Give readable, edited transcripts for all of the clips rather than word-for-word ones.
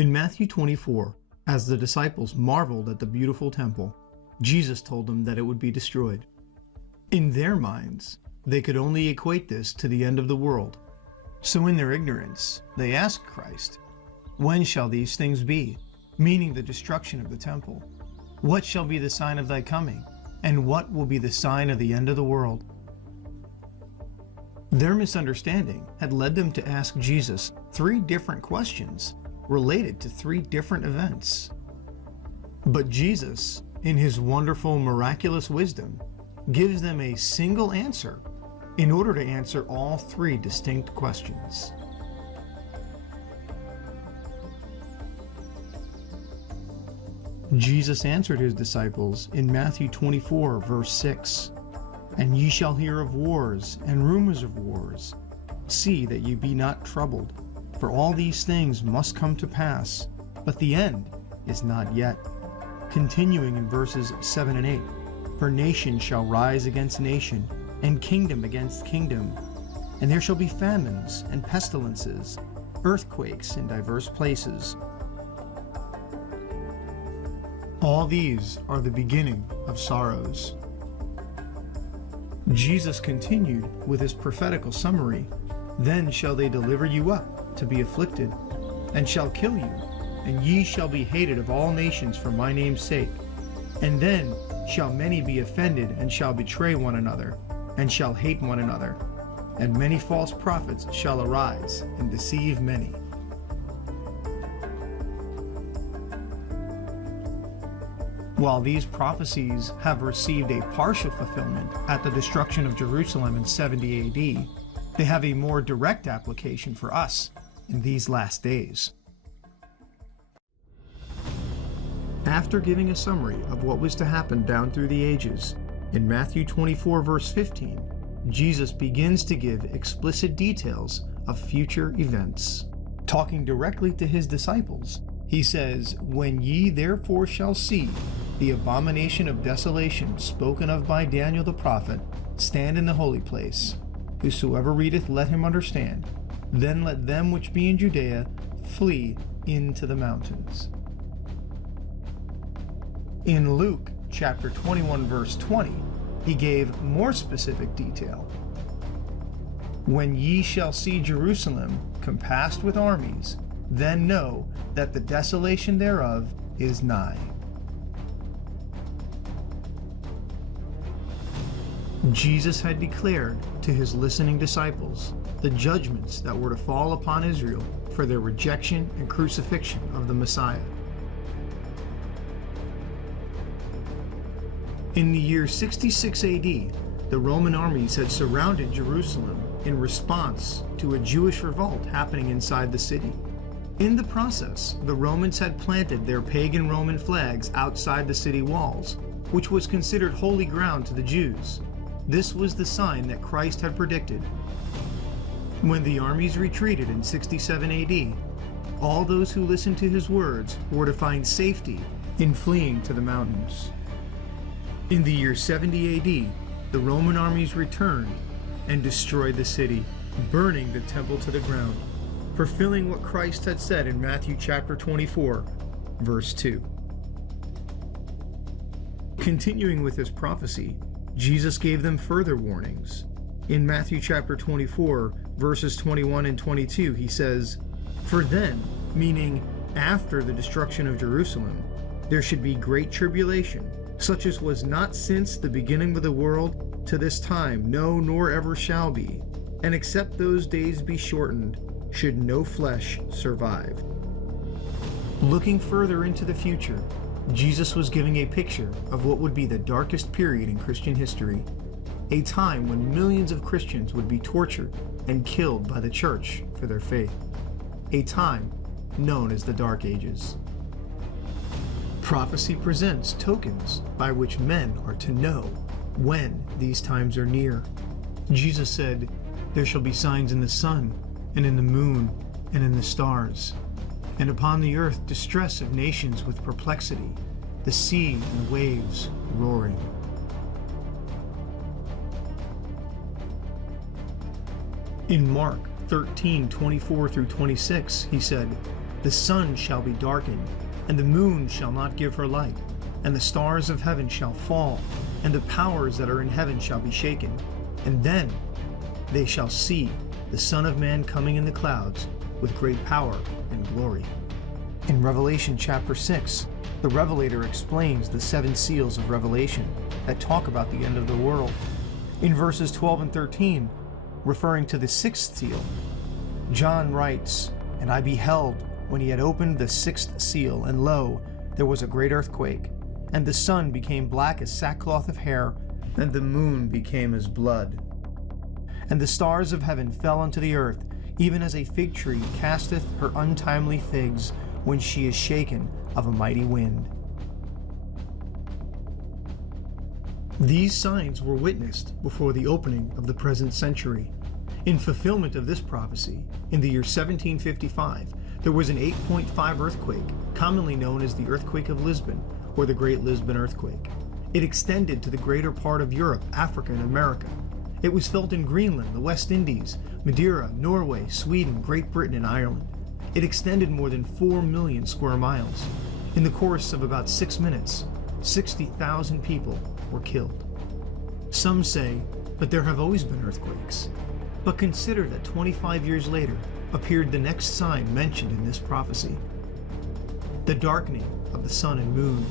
In Matthew 24, as the disciples marveled at the beautiful temple, Jesus told them that it would be destroyed. In their minds, they could only equate this to the end of the world. So in their ignorance, they asked Christ, "When shall these things be?" Meaning the destruction of the temple. "What shall be the sign of thy coming? And what will be the sign of the end of the world?" Their misunderstanding had led them to ask Jesus 3 different questions related to 3 different events. But Jesus, in his wonderful, miraculous wisdom, gives them a single answer in order to answer all 3 distinct questions. Jesus answered his disciples in Matthew 24, verse 6, "And ye shall hear of wars and rumors of wars. See that ye be not troubled, for all these things must come to pass, but the end is not yet." Continuing in verses 7 and 8, "For nation shall rise against nation, and kingdom against kingdom. And there shall be famines and pestilences, earthquakes in diverse places." All these are the beginning of sorrows. Jesus continued with his prophetical summary, "Then shall they deliver you up to be afflicted, and shall kill you, and ye shall be hated of all nations for my name's sake. And then shall many be offended, and shall betray one another, and shall hate one another. And many false prophets shall arise, and deceive many." While these prophecies have received a partial fulfillment at the destruction of Jerusalem in 70 AD, they have a more direct application for us in these last days. After giving a summary of what was to happen down through the ages, in Matthew 24 verse 15, Jesus begins to give explicit details of future events. Talking directly to his disciples, he says, "When ye therefore shall see the abomination of desolation spoken of by Daniel the prophet stand in the holy place, whosoever readeth let him understand. Then let them which be in Judea flee into the mountains." In Luke chapter 21 verse 20, he gave more specific detail. "When ye shall see Jerusalem compassed with armies, then know that the desolation thereof is nigh." Jesus had declared to his listening disciples the judgments that were to fall upon Israel for their rejection and crucifixion of the Messiah. In the year 66 AD, the Roman armies had surrounded Jerusalem in response to a Jewish revolt happening inside the city. In the process, the Romans had planted their pagan Roman flags outside the city walls, which was considered holy ground to the Jews. This was the sign that Christ had predicted. When the armies retreated in 67 AD, all those who listened to his words were to find safety in fleeing to the mountains. In the year 70 AD, the Roman armies returned and destroyed the city, burning the temple to the ground, fulfilling what Christ had said in Matthew chapter 24, verse 2. Continuing with his prophecy, Jesus gave them further warnings. In Matthew chapter 24, verses 21 and 22, he says, "For then," meaning after the destruction of Jerusalem, "there should be great tribulation, such as was not since the beginning of the world to this time, no, nor ever shall be. And except those days be shortened, should no flesh survive." Looking further into the future, Jesus was giving a picture of what would be the darkest period in Christian history, a time when millions of Christians would be tortured and killed by the church for their faith, a time known as the Dark Ages. Prophecy presents tokens by which men are to know when these times are near. Jesus said, "There shall be signs in the sun, and in the moon, and in the stars, and upon the earth distress of nations with perplexity, the sea and the waves roaring." In Mark 13:24 through 26, he said, The sun shall be darkened, and the moon shall not give her light, and the stars of heaven shall fall, and the powers that are in heaven shall be shaken. And then they shall see the Son of Man coming in the clouds with great power and glory. In Revelation chapter 6, the Revelator explains the 7 seals of Revelation that talk about the end of the world. In verses 12 and 13, referring to the 6th seal, John writes, "And I beheld when he had opened the 6th seal, and lo, there was a great earthquake, and the sun became black as sackcloth of hair, and the moon became as blood. And the stars of heaven fell unto the earth, even as a fig tree casteth her untimely figs when she is shaken of a mighty wind." These signs were witnessed before the opening of the present century. In fulfillment of this prophecy, in the year 1755, there was an 8.5 earthquake, commonly known as the Earthquake of Lisbon, or the Great Lisbon Earthquake. It extended to the greater part of Europe, Africa, and America. It was felt in Greenland, the West Indies, Madeira, Norway, Sweden, Great Britain, and Ireland. It extended more than 4 million square miles. In the course of about 6 minutes, 60,000 people were killed. Some say that there have always been earthquakes, but consider that 25 years later appeared the next sign mentioned in this prophecy: the darkening of the sun and moon.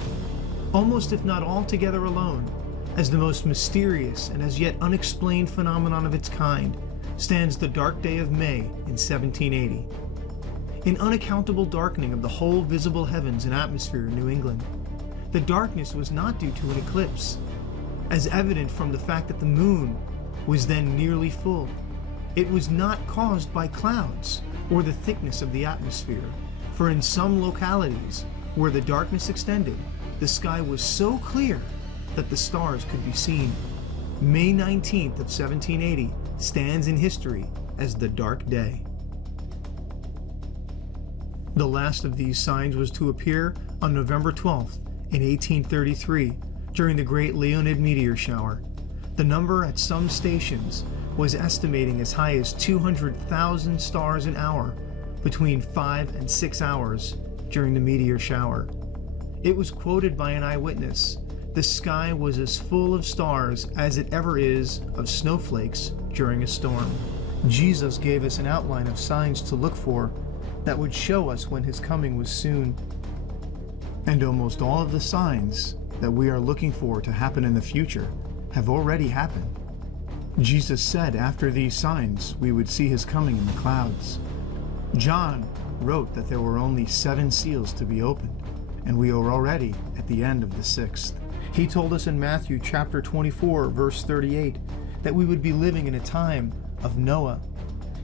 Almost if not altogether alone, as the most mysterious and as yet unexplained phenomenon of its kind, stands the dark day of May in 1780. An unaccountable darkening of the whole visible heavens and atmosphere in New England. The darkness was not due to an eclipse, as evident from the fact that the moon was then nearly full. It was not caused by clouds or the thickness of the atmosphere, for in some localities where the darkness extended, the sky was so clear that the stars could be seen. May 19th of 1780 stands in history as the dark day. The last of these signs was to appear on November 12th in 1833 during the Great Leonid meteor shower. The number at some stations was estimating as high as 200,000 stars an hour between 5 and 6 hours during the meteor shower. It was quoted by an eyewitness: "The sky was as full of stars as it ever is of snowflakes during a storm." Jesus gave us an outline of signs to look for that would show us when his coming was soon. And almost all of the signs that we are looking for to happen in the future have already happened. Jesus said after these signs we would see his coming in the clouds. John wrote that there were only 7 seals to be opened, and we are already at the end of the 6th. He told us in Matthew chapter 24, verse 38, that we would be living in a time of Noah.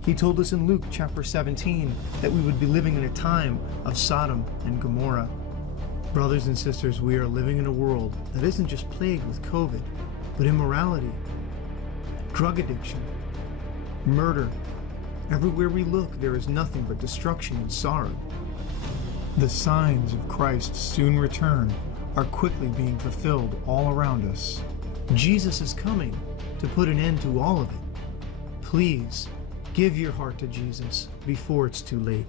He told us in Luke chapter 17 that we would be living in a time of Sodom and Gomorrah. Brothers and sisters, we are living in a world that isn't just plagued with COVID, but immorality, drug addiction, murder. Everywhere we look, there is nothing but destruction and sorrow. The signs of Christ's soon return are quickly being fulfilled all around us. Jesus is coming to put an end to all of it. Please, give your heart to Jesus before it's too late.